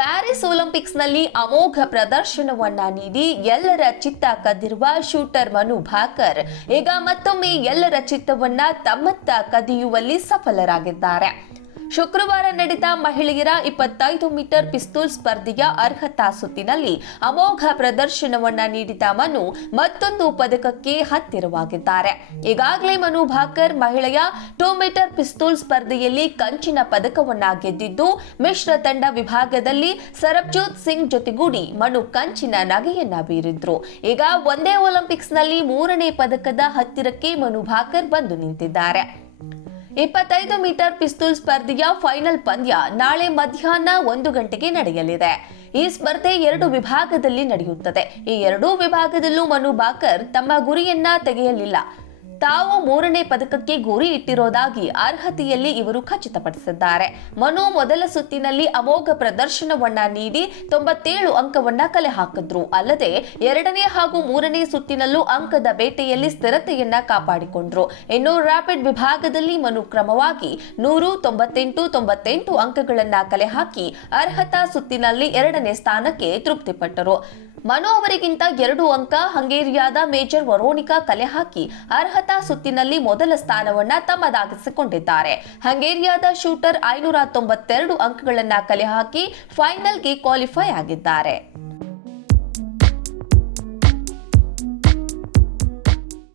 Paris ಒಲಿಂಪಿಕ್ಸ್ನಲ್ಲಿ ಅಮೋಘ ಪ್ರದರ್ಶನವನ್ನ ನೀಡಿ ಎಲ್ಲರ ಚಿತ್ತ ಕದ್ದಿರುವ ಶೂಟರ್ ಮನು ಭಾಕರ್ ಈಗ ಮತ್ತೊಮ್ಮೆ ಎಲ್ಲರ ಚಿತ್ತವನ್ನ ತಮ್ಮತ್ತ ಕದಿಯುವಲ್ಲಿ ಸಫಲರಾಗಿದ್ದಾರೆ. ಶುಕ್ರವಾರ ನಡೆದ ಮಹಿಳೆಯರ 25 ಮೀಟರ್ ಪಿಸ್ತೂಲ್ ಸ್ಪರ್ಧೆಯ ಅರ್ಹತಾ ಸುತ್ತಿನಲ್ಲಿ ಅಮೋಘ ಪ್ರದರ್ಶನವನ್ನ ನೀಡಿದ ಮನು ಮತ್ತೊಂದು ಪದಕಕ್ಕೆ ಹತ್ತಿರವಾಗಿದ್ದಾರೆ. ಈಗಾಗಲೇ ಮನು ಭಾಕರ್ ಮಹಿಳೆಯ 2 ಮೀಟರ್ ಪಿಸ್ತೂಲ್ ಸ್ಪರ್ಧೆಯಲ್ಲಿ ಕಂಚಿನ ಪದಕವನ್ನ ಗೆದ್ದಿದ್ದು, ಮಿಶ್ರ ತಂಡ ವಿಭಾಗದಲ್ಲಿ ಸರ್ಬ್ಜೋತ್ ಸಿಂಗ್ ಜೊತೆಗೂಡಿ ಮನು ಕಂಚಿನ ನಗೆಯನ್ನ ಬೀರಿದ್ರು. ಈಗ ಒಂದೇ ಒಲಿಂಪಿಕ್ಸ್ನಲ್ಲಿ 3ನೇ ಪದಕದ ಹತ್ತಿರಕ್ಕೆ ಮನು ಭಾಕರ್ ಬಂದು ನಿಂತಿದ್ದಾರೆ. 25 ಮೀಟರ್ ಪಿಸ್ತೂಲ್ ಸ್ಪರ್ಧೆಯ ಫೈನಲ್ ಪಂದ್ಯ ನಾಳೆ ಮಧ್ಯಾಹ್ನ 1 ಗಂಟೆಗೆ ನಡೆಯಲಿದೆ. ಈ ಸ್ಪರ್ಧೆ 2 ವಿಭಾಗದಲ್ಲಿ ನಡೆಯುತ್ತದೆ. ಈ 2 ವಿಭಾಗದಲ್ಲೂ ಮನು ಭಾಕರ್ ತಮ್ಮ ಗುರಿಯನ್ನ ತೆಗೆಯಲಿಲ್ಲ. ತಾವು 3ನೇ ಪದಕಕ್ಕೆ ಗುರಿ ಇಟ್ಟಿರೋದಾಗಿ ಅರ್ಹತೆಯಲ್ಲಿ ಇವರು ಖಚಿತಪಡಿಸಿದ್ದಾರೆ. ಮನು ಮೊದಲ ಸುತ್ತಿನಲ್ಲಿ ಅಮೋಘ ಪ್ರದರ್ಶನವನ್ನ ನೀಡಿ 97 ಅಂಕವನ್ನ ಕಲೆ ಹಾಕಿದ್ರು. ಅಲ್ಲದೆ 2ನೇ ಹಾಗೂ 3ನೇ ಸುತ್ತಿನಲ್ಲೂ ಅಂಕದ ಬೇಟೆಯಲ್ಲಿ ಸ್ಥಿರತೆಯನ್ನ ಕಾಪಾಡಿಕೊಂಡ್ರು. ಇನ್ನು ರ್ಯಾಪಿಡ್ ವಿಭಾಗದಲ್ಲಿ ಮನು ಕ್ರಮವಾಗಿ 100, 98, 98 ಅಂಕಗಳನ್ನ ಕಲೆ ಹಾಕಿ ಅರ್ಹತಾ ಸುತ್ತಿನಲ್ಲಿ 2ನೇ ಸ್ಥಾನಕ್ಕೆ ತೃಪ್ತಿಪಟ್ಟರು. ಮನು ಅವರಿಗಿಂತ 2 ಅಂಕ ಹಂಗೇರಿಯಾದ ಮೇಜರ್ ವರೋನಿಕಾ ಕಲೆ ಹಾಕಿ ಅರ್ಹತಾ ಸುತ್ತಿನಲ್ಲಿ ಮೊದಲ ಸ್ಥಾನವನ್ನ ತಮ್ಮದಾಗಿಸಿಕೊಂಡಿದ್ದಾರೆ. ಹಂಗೇರಿಯಾದ ಶೂಟರ್ 592 ಅಂಕಗಳನ್ನ ಕಲೆ ಹಾಕಿ ಫೈನಲ್ಗೆ ಕ್ವಾಲಿಫೈ ಆಗಿದ್ದಾರೆ.